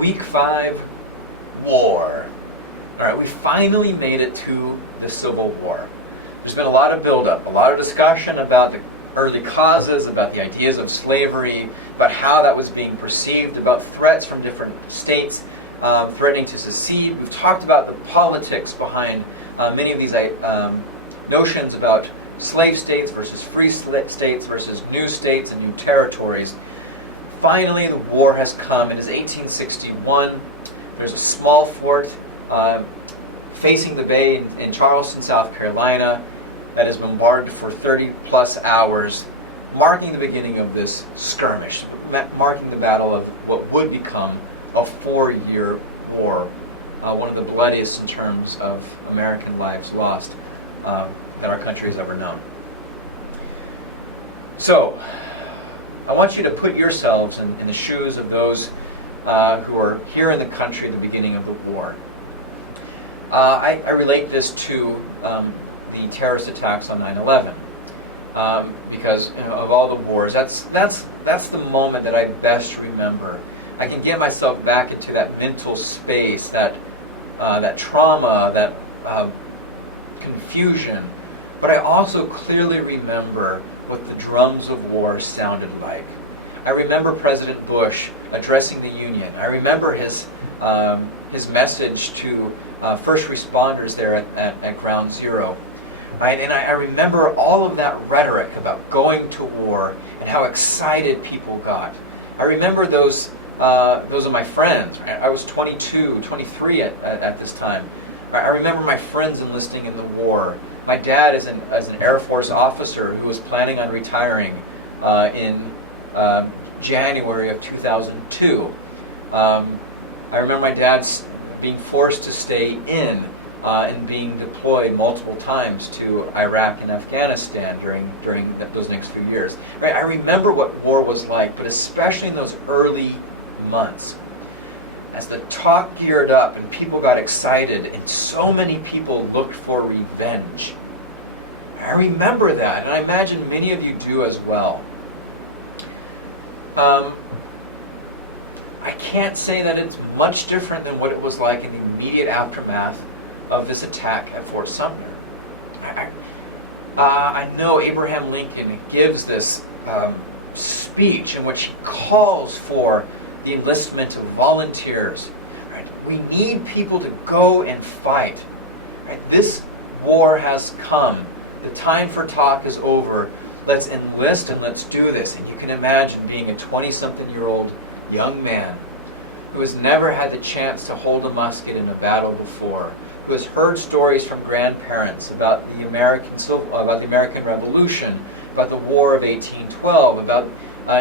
Week 5, war. All right, we finally made it to the Civil War. There's been a lot of buildup, a lot of discussion about the early causes, about the ideas of slavery, about how that was being perceived, about threats from different states threatening to secede. We've talked about the politics behind many of these notions about slave states versus free states versus new states and new territories. Finally, the war has come. It is 1861. There's a small fort facing the bay in Charleston, South Carolina, that is bombarded for 30-plus hours, marking the beginning of this skirmish, marking the battle of what would become a 4-year war, one of the bloodiest in terms of American lives lost that our country has ever known. So, I want you to put yourselves in the shoes of those who are here in the country at the beginning of the war. I relate this to the terrorist attacks on 9/11 because of all the wars. That's the moment that I best remember. I can get myself back into that mental space, that trauma, that confusion. But I also clearly remember what the drums of war sounded like. I remember President Bush addressing the Union. I remember his message to first responders there at Ground Zero. Right? And I remember all of that rhetoric about going to war and how excited people got. I remember those are my friends. Right? I was 22, 23 at this time. I remember my friends enlisting in the war. My dad is an Air Force officer who was planning on retiring in January of 2002. I remember my dad being forced to stay in and being deployed multiple times to Iraq and Afghanistan during those next few years. Right? I remember what war was like, but especially in those early months, as the talk geared up and people got excited and so many people looked for revenge. I remember that, and I imagine many of you do as well. I can't say that it's much different than what it was like in the immediate aftermath of this attack at Fort Sumter. I know Abraham Lincoln gives this speech in which he calls for the enlistment of volunteers. Right? We need people to go and fight. Right? This war has come. The time for talk is over. Let's enlist and let's do this. And you can imagine being a 20-something-year-old young man who has never had the chance to hold a musket in a battle before, who has heard stories from grandparents about the American Revolution, about the War of 1812, about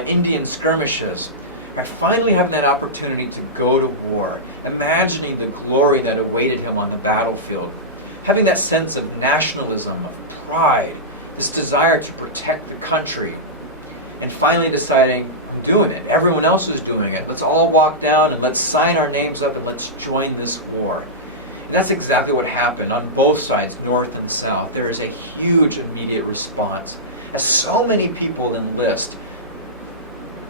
Indian skirmishes. I finally having that opportunity to go to war, imagining the glory that awaited him on the battlefield, having that sense of nationalism, of pride, this desire to protect the country, and finally deciding, I'm doing it. Everyone else is doing it. Let's all walk down and let's sign our names up and let's join this war. And that's exactly what happened on both sides, North and South. There is a huge immediate response. As so many people enlist,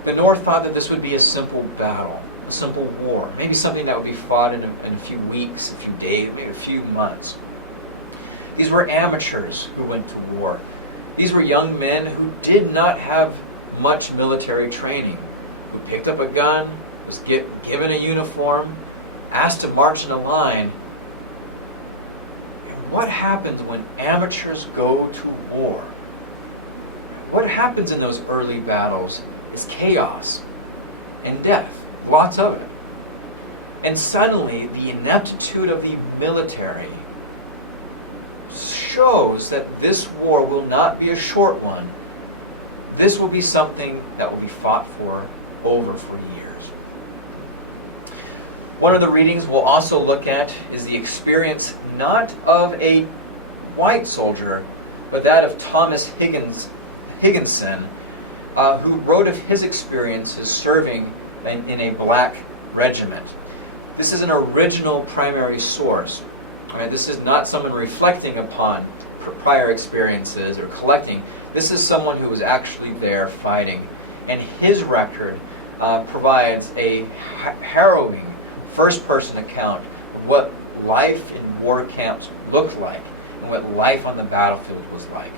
the North thought that this would be a simple battle, a simple war, maybe something that would be fought in a few weeks, a few days, maybe a few months. These were amateurs who went to war. These were young men who did not have much military training, who picked up a gun, was given a uniform, asked to march in a line. And what happens when amateurs go to war? What happens in those early battles is chaos and death, lots of it. And suddenly, the ineptitude of the military shows that this war will not be a short one. This will be something that will be fought for years. One of the readings we'll also look at is the experience not of a white soldier, but that of Thomas Higginson, who wrote of his experiences serving in a black regiment. This is an original primary source. Right? This is not someone reflecting upon prior experiences or collecting. This is someone who was actually there fighting. And his record provides a harrowing first-person account of what life in war camps looked like and what life on the battlefield was like.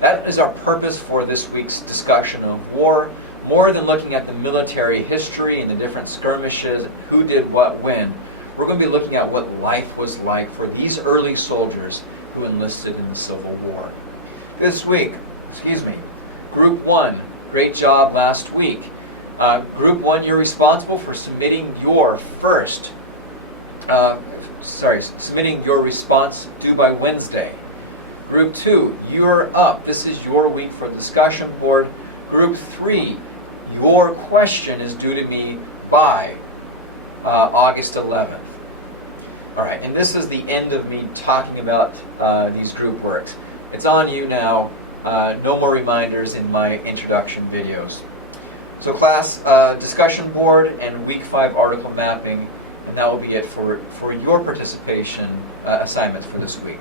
That is our purpose for this week's discussion of war. More than looking at the military history and the different skirmishes, who did what when, we're going to be looking at what life was like for these early soldiers who enlisted in the Civil War. This week, Group 1, great job last week. Group 1, you're responsible for submitting your submitting your response due by Wednesday. Group 2, you're up. This is your week for the discussion board. Group 3, your question is due to me by August 11th. All right, and this is the end of me talking about these group works. It's on you now. No more reminders in my introduction videos. So class, discussion board and week 5 article mapping, and that will be it for your participation assignments for this week.